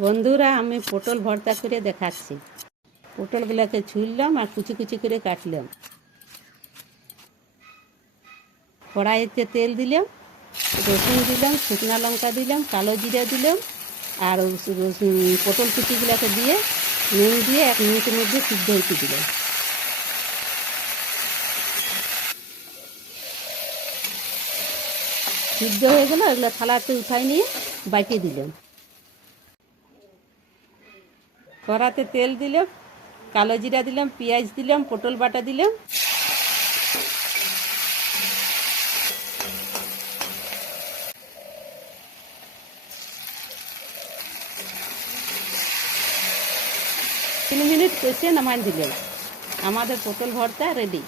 বন্ধুরা, আমি পটল ভর্তা করে দেখাচ্ছি। পটলগুলোকে ছুললাম আর কুচি কুচি করে কাটলাম। কড়াইতে তেল দিলাম, রসুন দিলাম, শুকনো লঙ্কা দিলাম, কালো জিরা দিলাম আর পটল কুচিগুলোকে দিয়ে নুন দিয়ে 1 মিনিটের মধ্যে সিদ্ধ হতে দিলাম। সিদ্ধ হয়ে গেল, এগুলো থালাতে উঠাই নিয়ে বাটি দিলাম। কড়াতে তেল দিলাম, কালো জিরা দিলাম, পেঁয়াজ দিলাম, পটল বাটা দিলাম। তিন মিনিট কষে নামাই দিলাম। আমাদের পটল ভর্তা রেডি।